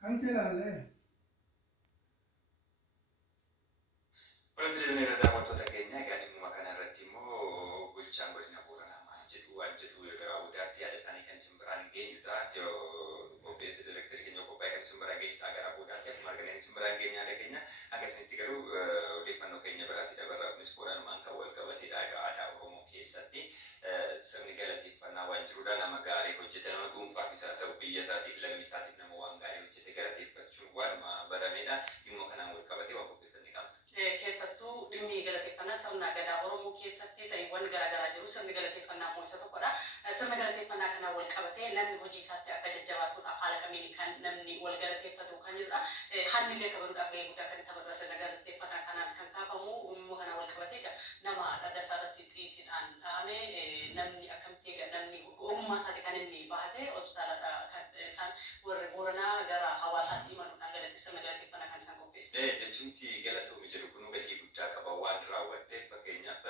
Kan kelale. Wanti deemnee irra daawwattoota keenya egaa dhimma kana irratti immoo bulchaan godina Booranaa maal jedhu waan jedhu yoo gabaabumatti yaada isaanii kan isin biraan geenyu ta'a yoo qopheessi direktirii keenya qophaa'e kan isin biraan geenyu ta'a gara boodaatti akkuma arganii isin biraan geenya yaada keenya hanga isinitti garuu odeeffannoo keenya biraatti dabarraa kunis Booranumaan kan wal qabatedha egaa aadaa Oromoo keessatti sirni galateeffannaa waan jirudha nama gaarii hojjete nama dhuunfaafis haa ta'u biyya isaatiif lammii isaatiif nama waan gaarii hojjete galateeffachuun waanuma baramedha dhimma kanaan wal qabatee waan qopheeffannee qabna. Keessattuu dhimmi galateeffannaa sirna gadaa Oromoo keessatti ta'eewwan garaagaraa jiru. Sirni galateeffannaa immoo isa tokkodha. Sirna galateeffannaa kanaan wal qabatee namni hojii isaatti akka jajjabaatudha. Haala kamiin kan namni wal galateeffatu kan jirudha. Haalli illee kabaduudhaaf gahee guddaa kan taphatu sirna galateeffannaa kanaan kan kaafamu immoo kanaan wal qabatee nama adda isaa irratti xiixiidhaan dhahamee namni akkamitti namni ogummaa isaati kan inni bahatee hospitaaladha kan isaan warri Booranaa gara hawaasaatti imaluudhaan galatti sirna galateeffannaa kan isaan qopheessan. Jechuutti galatoomii jedhu kun gatii guddaa qaba waan raawwatteef fakkeenyaaf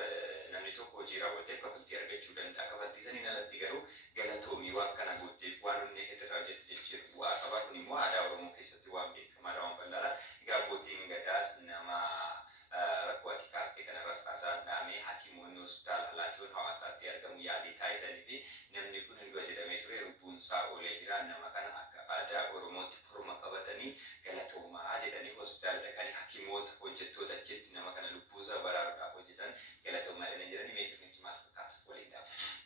namni tokko hojii raawwatteef kaffaltii argachuu danda'a. Kaffaltii saniin alatti garuu galatoomii waan kana gooteef waan onnee irraa hojjette jechuudha bu'aa qaba. Kun immoo aadaa Oromoo keessatti waan beekamaadha waan bal'aadha. Egaa abbootiin gadaas nama rakkoo ati kaastee kanarras haasa'an dhahamee hakiimoonni hospitaala alaatiiwwan hawaasaatti argamu yaalii taasisanii fi namni kun hin du'a jedhamee ture lubbuun isaa oolee jira. Nama kana akka aadaa Oromootti morma qabatanii galatoomaa jedhanii hospitaala dhaqanii hakiimoota hojjettoota achitti nama kana lubbuu isaa baraaruudhaaf hojjetan galatoomaa jedhanii jiranii meeshaalee maal fakkaata waliin dhaabatu.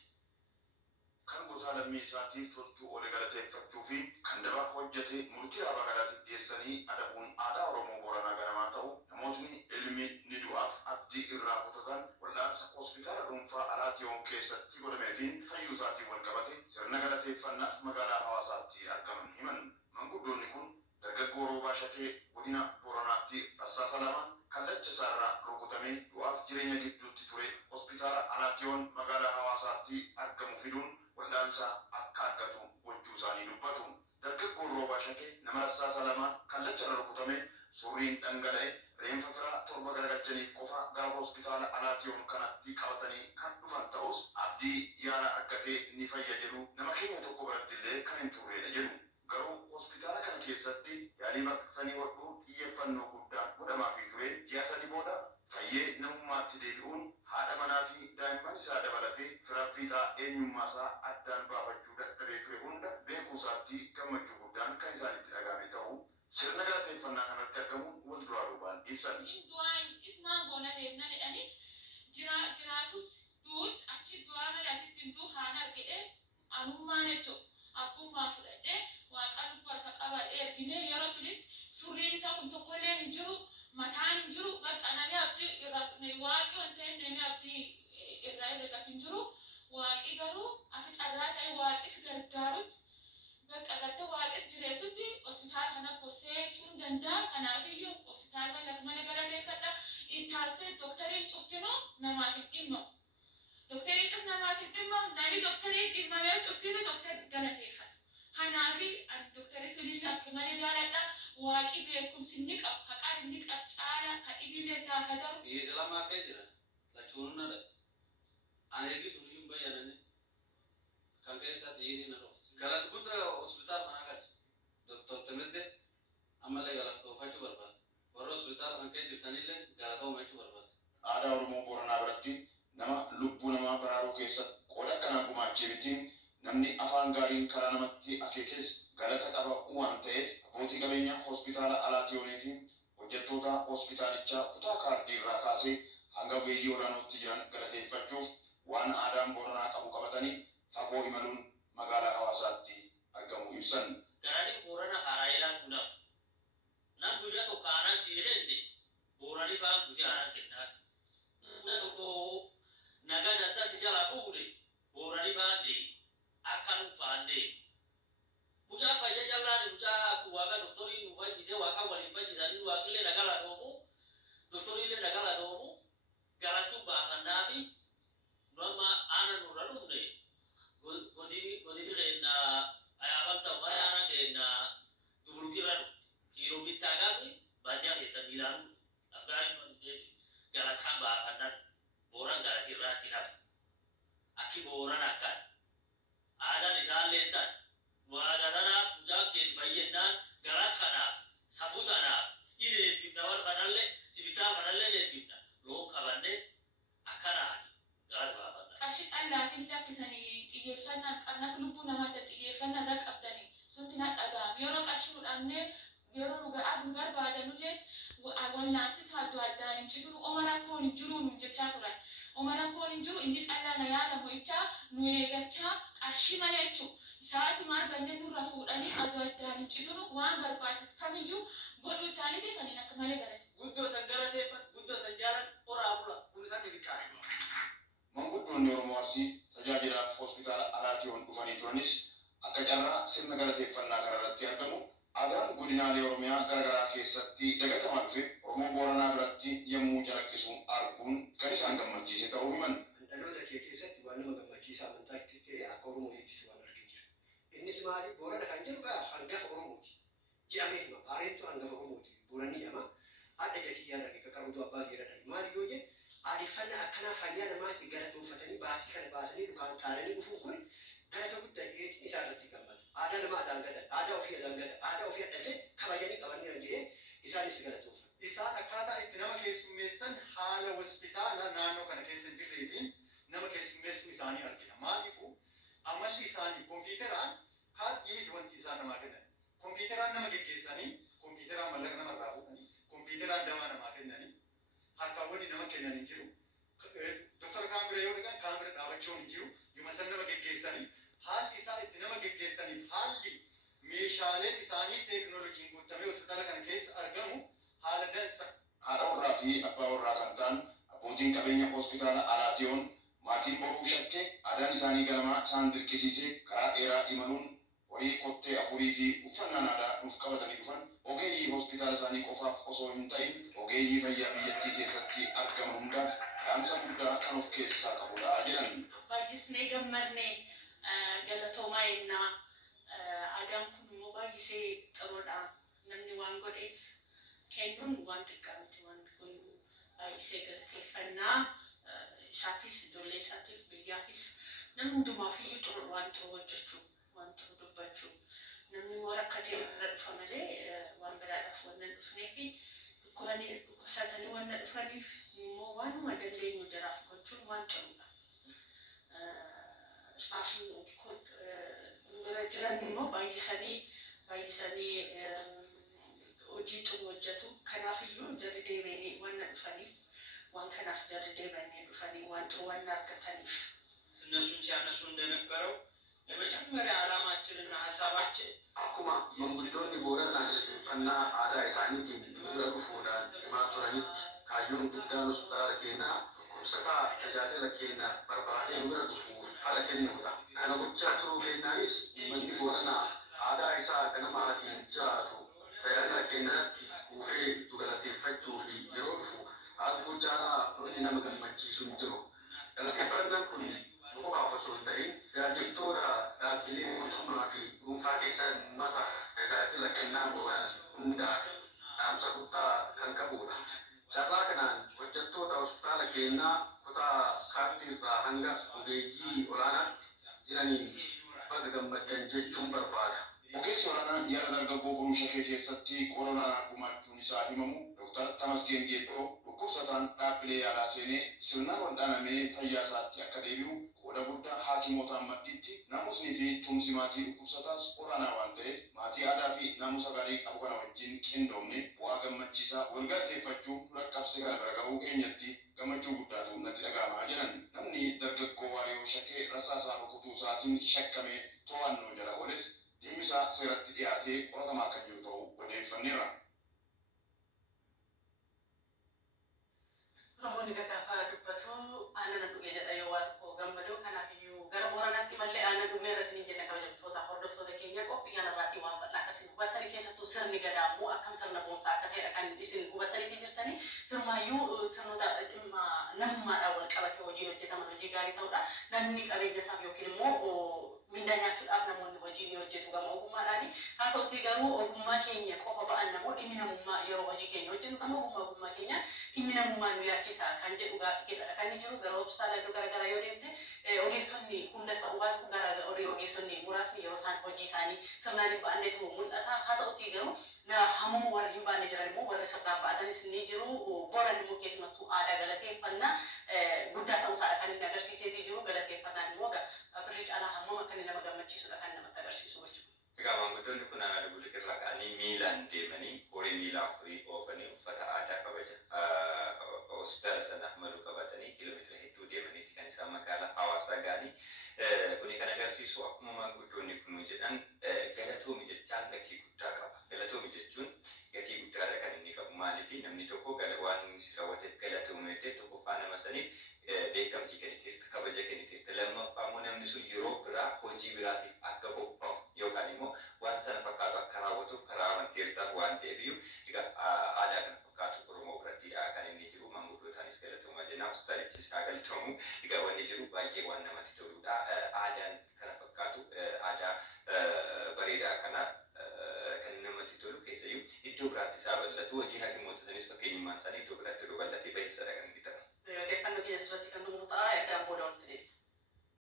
Kan gosa lammii isaatiif toltuu oole galateeffachuu fi kan dabaa hojjete murtii abbaa gadaatiif dhiyeessanii adabuun aadaa Oromoo Booranaa ganamaa ta'u namootni ilmi ni du'aaf abdii irraa kutatan wal'aansa hospitaala dhuunfaa Alaatiyoon keessatti godhamee fi fayyuu isaatiin wal qabate sirna galateeffannaaf magaalaa hawaasaatti argaman himan. Manguddoonni kun dargaggoo Roobaa Shakee godina Booranaatti rasaasa lamaan kallacha isaarraa rukutamee du'aaf jireenya gidduutti ture hospitaala Alaatiyoon magaalaa hawaasaatti argamu fiduun wal'aansa akka argatu gochuu isaanii dubbatu. Dargaggoon Roobaa Shakee nama rasaasa lamaan kallacharra rukutamee suuriin dhangala'e reenfa firaa torba garagalchaniif qofa gara hospitaala Alaatiyoon kanatti qabatanii kan dhufan ta'us abdii yaala argatee ni fayya jedhu nama keenya tokko biratti illee kan hin turredha jedhu. Garuu hospitaala kana keessatti yaalii baqaqsanii hodhuu xiyyeeffannoo guddaan godhamaafii ture ji'a sadii booda fayyee namummaatti deebi'uun haadha manaa fi daa'imman isaa dabalatee fira fiixaa eenyummaa isaa addaan baafachuu dadhabee ture hunda beekuu isaatti gammachuu guddaan kan isaanitti dhagahame ta'uu sirna galateeffannaa kanatti argamuun wal duraa duubaan ibsan. Ismaan boona deemna jedhanii jiraatus duus achi du'aa mala asitti duu haan argedhe anummaan jechuudha. Abbummaa fudhadhee waaqa lubbuu harka qabadhee erginee yeroo sunitti surriin isaa kun tokkollee hin jiru mataan hin jiru bakka namni abdii waaqi wanta hin namni abdii irraa irratti hin jiru waaqi garuu akka carraa ta'e waaqis gargaarutti bakka gartee waaqis jireessutti hospitaala kana gorsee jechuun danda'a. Kanaafiyyuu hospitaala kana mana galateeffadha. Ittaansee doktariin cuftinuu namaaf hin dhimma. Doktariin cuf namaaf hin dhimma. Namni doktariin dhimmamee cuftinuu doktari galateeffata. Kanaafi ani doktarii suniin akka malee jaaladha. Waaqi beekumsi inni qabu haqaan inni qabu caala kan dhibilee isaa fadaru. Dhiyeessa lama akka jira lachuun nada. Ani eegi suniin bayyanani kan keessa dhiyeessi na dhufu. Galata guddaa hospitaala manaa galcha. Doktor Temisgee ammallee galatoofachuu barbaada. Warra hospitaala kan keessa jirtanillee galatoomachuu barbaada. Aadaa Oromoo Booranaa biratti nama lubbuu namaa baraaruu keessatti qooda akkanaa gumaachee miti namni afaan gaariin karaa namatti akeekes galata qaba waan ta'eef abbootii qabeenyaa hospitaala Alaatiyoonii fi hojjettoota hospitaalichaa kutaa kaardii irraa kaasee hanga weeyyii olaanootti jiran galateeffachuuf waan aadaan Booranaa qabu qabatanii fagoo imaluun magaalaa hawaasaatti argamu ibsan. Garaatiin Booranaa haaraa ilaatuudhaaf nam guyyaa tokko haaraan siirenne Booranii fa'aa guutii haaraan kennaaf. Guyyaa tokko nagaa dansaa si jalaa fuudhe Booranii fa'aa deemu. Akkan uffaandee mucaa fayyaa jallaan mucaa waaqa doktorii nu fayyisee waaqa waliin fayyisanii waaqillee nagala ta'umu doktoriillee nagala ta'umu galasuu baafannaa fi nu amma aana nurra dhumne godini keenya ayaabal ta'u bara aanaan maalleettan waada tanaaf mucaa keeti fayyennaan garaa kanaaf safuu tanaaf ileebbifna warra kanallee sibitaa kanallee leebbifna loo qabanne akkanaan garas baafanna. Qarshii callaafin lakkisanii xiyyeeffannaa qabnaf lubbuu namaa isa xiyyeeffannaa irra qabdanii sunti na dhaga'ame yeroo qarshii fudhannee yeroo nu ga'aadhu barbaadanullee wallaansis adda addaan hin citu oma rakkoon hin jiru nu jechaa turan. Oma rakkoon hin jiru inni callaa na yaada mo'ichaa nu eegachaa qarshii malee jechuudha. Isaati maal gannee nurra fuudhanii adda addaan hin citu waan barbaachisu kamiyyuu godhuu isaaniitiif ani akka malee galate. Guddoo san galateeffat, guddoo san jaalan horaa bula, kun isaan xixiqqaa. Manguddoonni Oromoo Arsii tajaajilaaf hospitaala Alaatiyoon dhufanii turanis akka carraa sirna galateeffannaa kanarratti argamu. Aadaan godinaalee Oromiyaa garaagaraa keessatti dagatamaa dhufe Oromoo Booranaa biratti yommuu calaqqisuun arguun kan isaan gammachiise ta'uu himan. Dhaloota kee keessatti waan nama gammachiisaa amantaa itti ta'e akka Oromootiittis waan argee jira. Innis maali? Boorana kan jedhu hangafa Oromooti. Jedhamee hima. Baareentu hangafa Oromooti. Booranii hima. Adda jatiyyaan arge qaqqabutu abbaa geeradhan. Maali yoo jedhe aadeffannaa akkanaa fayyaa namaatti galatoonfatanii baasii kana baasanii dhukaan taananii dhufuun kun galata guddaa jedheetiin isaa irratti gammada. Aadaa namaa adaan gada, aadaa ofii adaan gada, aadaa ofii adallee kabajanii qabanii jedhee isaanis galatoonfata. Isaan akkaataa itti nama keessummeessan haala hospitaala naannoo kana keessa hin jirreetiin nama keessummeessu isaanii argina. Maaliifuu amalli isaanii kompiitaraan kaardii miti wanti isaan namaa kennan. Kompiitaraan nama geggeessanii, kompiitaraan mallaqa namarraa fuudhanii, kompiitaraan damaa namaa kennanii, harkaawwanni nama kennan hin jiru. Doktora Kaambira yoo dhaqan Kaambira dhaabachuun hin jiru. Yuma san nama geggeessanii haalli isaa itti nama geggeessaniif haalli meeshaaleen isaanii teeknooloojiin guutamee hospitaala kana keessa argamu haala dansa. Haadha warraa fi abbaa warraa kan ta'an abbootiin qabeenya hospitaala Alaatiyoon maatiin boruu shakkee aadaan isaanii ganamaa isaan dirqisiisee karaa dheeraa imaluun horii kottee afurii fi uffannaan aadaa nuuf qabatanii dhufan ogeeyyii hospitaala isaanii qofaaf osoo hin ta'in ogeeyyii fayyaa biyyattii keessatti argaman hundaaf dhaamsa guddaa kan of keessaa qabudha jedhan. Baay'isnee gammadnee galatoomaa ennaa aadaan kun immoo baay'isee xiroodha. Namni waan godheef kennuun waan xiqqaa miti waan kun baay'isee galateeffannaa isaatiif ijoollee isaatiif biyyaafis namni hundumaaf iyyuu xiroodha waan xiru hojjechuu waan xiru dubbachuu namni immoo rakkatee irra dhufa malee waan biraadhaaf waan hin dhufnee fi dhukkubanii dhukkubsatanii waan dhufaniif immoo waanuma dandeenyu jiraaf gochuun waan xirudha. Bira jiran immoo baay'isanii hojii xiru hojjetu. Kanaafiyyuu jarri deebi'anii waan dhufaniif waan kanaaf jarri deebi'anii dhufanii waan xiru waan argataniif. እነሱን ሲያነሱ እንደነበረው የመጀመሪያ ዓላማችንና ሀሳባችን Akkuma manguddoonni Booranaa galateeffannaa aadaa isaaniitiin dura dhufuudhaan himaa turanitti kaayyoon guddaan hospitaala keenyaa dhukkubsataa tajaajila keenya barbaadee bira dhufuuf haala kennuudha. Kana gochaa turuu keenyaanis uummanni Booranaa aadaa isaa ganamaatiin jiraatu tajaajila keenyaatti kuufee galateeffachuu fi yeroo dhufu arguu caalaa wanni nama gammachiisu hin jiru. Galateeffannaan kun qofaaf osoo hin ta'in tajaajiltoota dhaabbilee mootummaa fi dhuunfaa keessan mata tajaajila kennaa Booran hundaaf dhaamsa guddaa kan qabudha. Carraa kanaan hojjettoota hospitaala keenyaa kutaa kaardiirraa hanga ogeeyyii olaanaatti jiraniin baga gammaddan jechuun barbaada. Ogeessi olaanaan yaada dargaggoo boruu shakkee keessatti qoranaan gumaachuun isaa himamu Dr. Tamasgeen Geedoo dhukkubsataan dhaabbilee yaalaa seenee sirnaan wal'aanamee fayyaa isaatti akka deebi'u qooda guddaa haakimootaan maddiitti naamusnii fi tumsi maatii dhukkubsataas olaanaa waan ta'eef maatii aadaa fi naamusa gaarii qabu kana wajjin qindoomne bu'aa gammachiisaa wal galateeffachuu rakkabse kana bira ga'uu keenyatti gammachuu guddaatu natti dhaga'amaa jedhan. Namni dargaggoo Waariyoo Shakkee rasaasaa rukutuu isaatiin shakkamee to'annoo jala ooles dhimmi isaa seeratti dhiyaatee qoratamaa akka jiru ta'uu odeeffanneera. Namoonni gaggaafaa dubbatu aannan dhugee jedha yoo waa tokko gammaduu kanaafiyyuu gara Booranaatti mallee aannan dhugee irra isin jenna kabajamtoota hordoftoota keenya qophii kanarraatii waan bal'aa akkasiin hubattanii keessattuu sirni gadaamuu akkam sirna boonsaa akka ta'edha kan isin hubattaniitti jirtanii sirmaayyuu sirnoota dhimma namummaadhaan wal qabatee hojii hojjetaman hojii gaarii ta'udha. Namni qabeenya isaaf yookiin immoo mindaa nyaachuudhaaf namoonni hojii hojii ni hojjetu gama ogummaadhaani. Haa ta'utii garuu ogummaa keenya qofa ba'an namoo dhimmi namummaa yeroo hojii keenya hojjennu kan ogummaa keenya dhimmi namummaa nu yaachisa kan jedhu gaaffii keessadha kan inni jiru. Gara hospitaala iddoo garaagaraa yoo deemte ogeessonni hunda isaa hubaatu gara ogeessonni muraasni yeroo isaan hojii isaanii sirnaan hin ba'annetu mul'ata. Haa ta'utii garuu hamuma warra hin baane jiran immoo warra sirnaan ba'atanis ni jiru. Booran immoo keessumattuu aadaa galateeffannaa guddaa ta'uusaadha kan inni agarsiiseetii jiru. Galateeffannaan immoo birrii caalaa hammam akka inni nama gammachiisudha kan namatti agarsiisu jechuudha. Egaa maanguddoonni kun aanaa Dubulluq irraa ka'anii miilaan deemanii horii miilaan furii oofanii uffata aadaa kabaja hospitaala sanaaf malu qabatanii kiiloomeetira hedduu deemaniiti kan isaan magaalaa Hawaasaa ga'anii. Kuni kan agarsiisu akkuma maanguddoonni kun jedhan galatoomi jechaan gatii guddaa qaba. Galatoomi jechuun gatii guddaadha kan inni qabu. Maaliif namni tokko waan inni si raawwateef galatoomu jettee tokkoffaa nama saniif beekamtii kenniteerta, kabaja kenniteerta. Lammaffaa immoo namni sun yeroo biraa hojii biraatiif akka qophaa'u yookaan immoo waan sana fakkaatu akka raawwatuuf karaa amanteertaaf waan ta'eefiyyuu egaa aadaa kana fakkaatu Oromoo birattiidha kan inni jiru. Maanguddootaanis galatoomaa jenna. Hospitaalichis haa galatoomu. Egaa wanni jiru baay'ee waan namatti toludha. Aadaan kana fakkaatu aadaa bareedaa kana kan namatti tolu keessayyuu iddoo biraatti isaa bal'atu. Hojiin hakimoota sanis fakkeenyummaan isaanii iddoo biraatti bal'atee baheessadha kan inni